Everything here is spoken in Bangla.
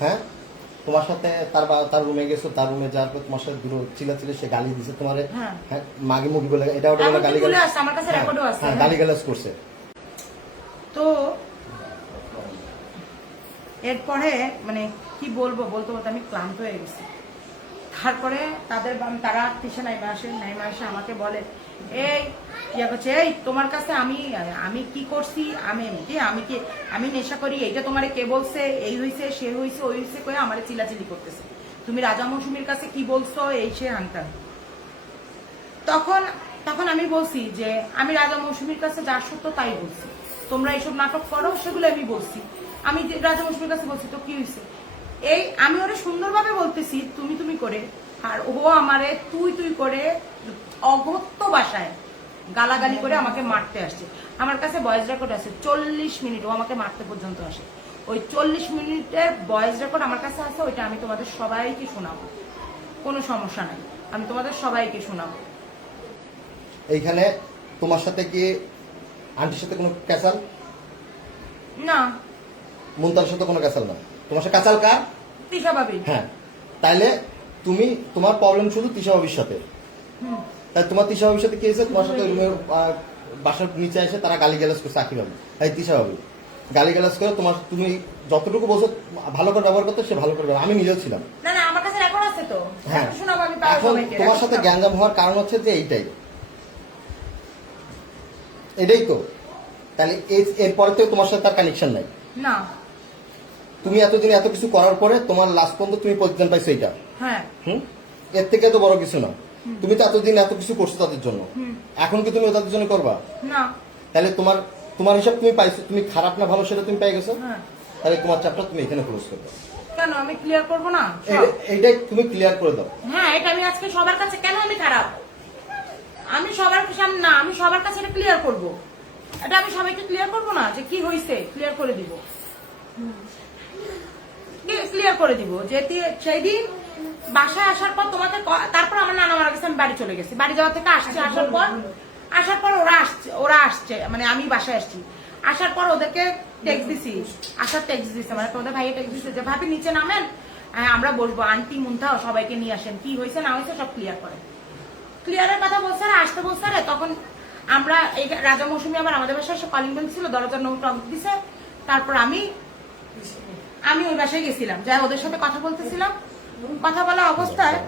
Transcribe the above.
হ্যাঁ তোমার সাথে তার বা তার রুমে গেছো তার রুমে যাওয়ার পর তোমার সাথে দূর সে গালি দিছে তোমার হ্যাঁ। হ্যাঁ মাগি মুগি বলে এটা ওটা বলে গালি গালাজ আমার কাছে রেকর্ডও আছে, হ্যাঁ হ্যাঁ। গালি গালাজ করছে তো এরপরে মানে কি বলব বলতে বলতে আমি ক্লান্ত হয়ে গেছি তারপরে তাদের তারা টিসে নাইমা আসে, নাইমা এসে আমাকে বলে, এই, ইয়া করছে, এই, তোমার কাছে আমি আমি কি করছি? আমি কি আমি কি, আমি নেশা করি? এইটা তোমার কে বলছে? এই হইছে, সে হইছে, ওই হইছে কয়ে আমারে চিলাচিলি করতেছে। তুমি রাজা মৌসুমীর কাছে কি বলছো? এই সে হানতাম তখন তখন আমি বলছি যে, আমি রাজা মৌসুমীর কাছে যা সত্য তাই বলছি। তোমরা এইসব নাটক করো সেগুলো আমি বলছি। আমি রাজা মৌসুমীর কাছে বলছি, তো কি হয়েছে এই আমি ওরে সুন্দরভাবে বলতেছি তুমি তুমি করে। আর ও আমারে তুই তুই করে অগত্য বাসায় গালাগালি করে আমাকে মারতে আসছে। আমার কাছে ভয়েস রেকর্ড আছে চল্লিশ মিনিট ও আমাকে মারতে পর্যন্ত আসে। ওই চল্লিশ মিনিটের ভয়েস রেকর্ড আমার কাছে আছে ওইটা আমি তোমাদের সবাইকে শোনাবো। কোনো সমস্যা নাই আমি তোমাদের সবাইকে শোনাবো। এইখানে তোমার সাথে কি আন্টির সাথে কোনো ক্যাসাল না। মুন্তার সাথে কোনো ক্যাসাল না? তোমার সাথে ক্যাসাল কার? তিশা ভাবি। হ্যাঁ। তাইলে তুমি তোমার প্রবলেম শুধু তিশা বাবির সাথে। তাই তোমার তিশা বাবির সাথে কি হয়েছে? তোমার সাথে রুমের বাসার নিচে এসে তারা গালি গালাজ করছে আকি ভাবি তাই তিশা ভাবি গালি গালাজ করে তোমার তুমি যতটুকু বলছো ভালো করে ব্যবহার করতে সে ভালো করে আমি নিজেও ছিলাম। না না আমার কাছে রেকর্ড আছে তো। হ্যাঁ। এখন তোমার সাথে গ্যাঞ্জাম হওয়ার কারণ হচ্ছে যে এইটাই। এটাই তো। তাহলে এর- এরপরে তো তোমার সাথে তার কানেকশন নাই। না। তুমি এতদিন এত কিছু করার পরে তোমার লাস্ট পর্যন্ত তুমি পরিত্রাণ পাইছো এইটা। হ্যাঁ। হুম? এর থেকে তো বড় কিছু না। তুমি তো এতদিন এত কিছু করছ তাদের জন্য। এখন কি তুমি তাদের জন্য করবা? না। তাহলে তোমার তোমার হিসাব তুমি পাইছো তুমি খারাপ না ভালো সেটা তুমি পেয়ে গেছো? হ্যাঁ। তাহলে তোমার চাপটা তুমি এখানে ক্লোজ করবে কেন? আমি ক্লিয়ার করব না? এইটা- এইটাই তুমি ক্লিয়ার করে দাও। হ্যাঁ এটা আমি আজকে সবার কাছে কেন আমি খারাপ? আমি সবার সামনে না আমি সবার কাছে এটা ক্লিয়ার করব। এটা আমি সবাইকে ক্লিয়ার করব না যে কি হয়েছে ক্লিয়ার করে দিব। ক্লিয়ার করে দিব। যে সেই দিন বাসায় আসার পর তোমাকে তারপর আমার নানা মারা গেছে, আমি বাড়ি চলে গেছি। বাড়ি যাওয়া থেকে আসছে, আসার পর আসার পর ওরা আসছে ওরা আসছে মানে আমি বাসায় আসছি। আসার পর ওদেরকে টেক্স দিছি। আসার টেক্স দিছে মানে তোমাদের ভাইয়ে টেক্স দিছে যে, ভাবি, নিচে নামেন আমরা বসবো। আন্টি মুন্থা সবাইকে নিয়ে আসেন। কি হয়েছে, না হয়েছে, সব ক্লিয়ার করেন ক্লিয়ারের কথা বলছে, আর আসতে বলছে রে তখন আমরা এই রাজা মৌসুমি আমার আমাদের বাসায় এসে কলিং ছিল দরজার নৌ টক দিছে। তারপর আমি আমি ওই বাসায় গেছিলাম। যাই ওদের সাথে কথা বলতেছিলাম কথা বলা অবস্থায়